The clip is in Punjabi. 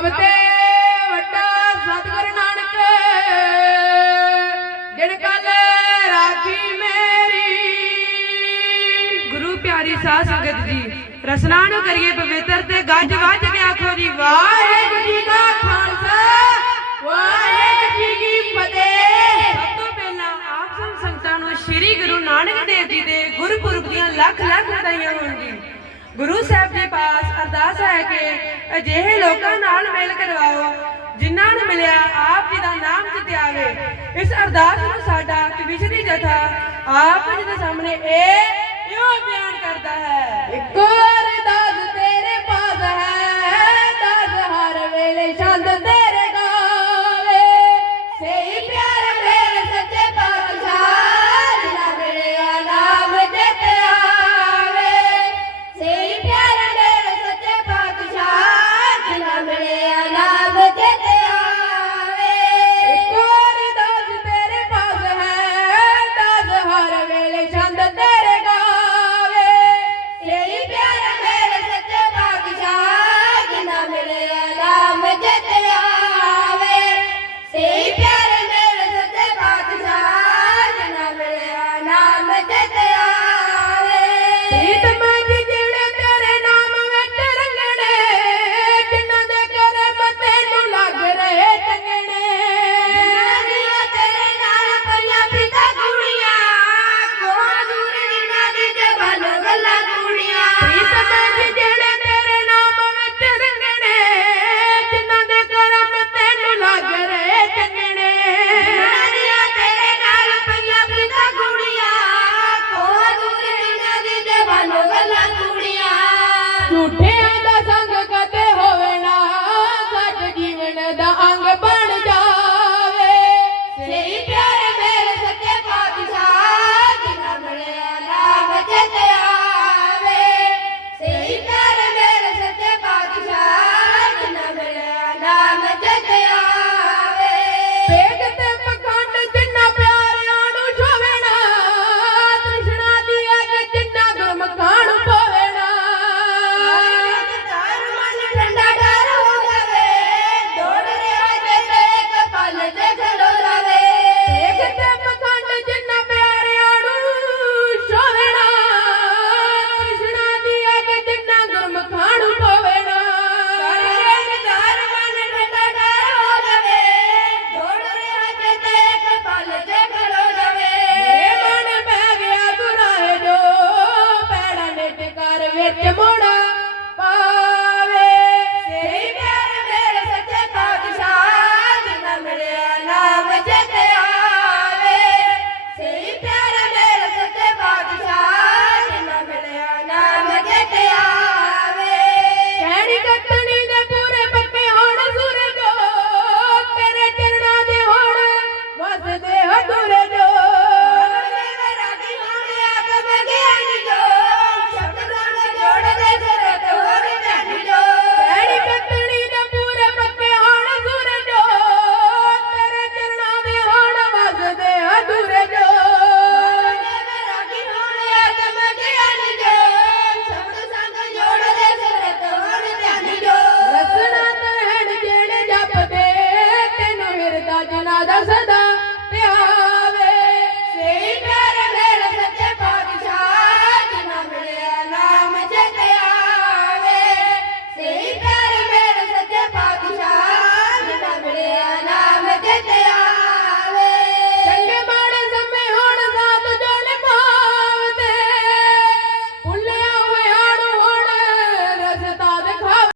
ਸਭ ਤੇ ਵੱਡਾ ਸਤਿਗੁਰ ਨਾਨਕ ਜਿਣ ਕਲ ਰਾਖੀ ਮੇਰੀ। ਗੁਰੂ ਪਿਆਰੀ ਸਾਧ ਸੰਗਤ ਜੀ, ਰਸਨਾ ਨੂੰ ਕਰੀਏ ਪਵਿੱਤਰ ਤੇ ਗੱਜ ਵੱਜ ਕੇ ਆਖੋ ਜੀ, ਵਾਹਿਗੁਰੂ ਜੀ ਦਾ ਖਾਲਸਾ, ਵਾਹਿਗੁਰੂ ਜੀ ਕੀ ਫਤਿਹ। ਸਭ ਤੋਂ ਪਹਿਲਾਂ ਆਪ ਸਭ ਸੰਗਤਾਂ ਨੂੰ ਸ੍ਰੀ ਗੁਰੂ ਨਾਨਕ ਦੇਵ ਜੀ ਦੇ ਗੁਰਪੁਰਬ ਦੀਆਂ ਲੱਖ ਲੱਖ ਵਧਾਈਆਂ ਹੋਣ ਜੀ ਗੁਰੂ ਸਾਹਿਬ ਜੀ ਪਾਸ ਅਰਦਾਸ ਹੈ ਕਿ ਅਜਿਹੇ ਲੋਕਾਂ ਨਾਲ ਮੇਲ ਕਰਵਾਓ, ਜਿਨ੍ਹਾਂ ਨੂੰ ਮਿਲਿਆ ਆਪ ਜੀ ਦਾ ਨਾਮ ਜਿਤਿਆਵੇ ਇਸ ਅਰਦਾਸ ਨੂੰ ਸਾਡਾ ਕਵਿਸ਼ਰੀ ਜਥਾ ਆਪ ਜੀ ਦੇ ਸਾਹਮਣੇ ਇਹ ਇਹੋ ਬਿਆਨ ਕਰਦਾ ਹੈ। ਇੱਕ ਵਾਰ উঠে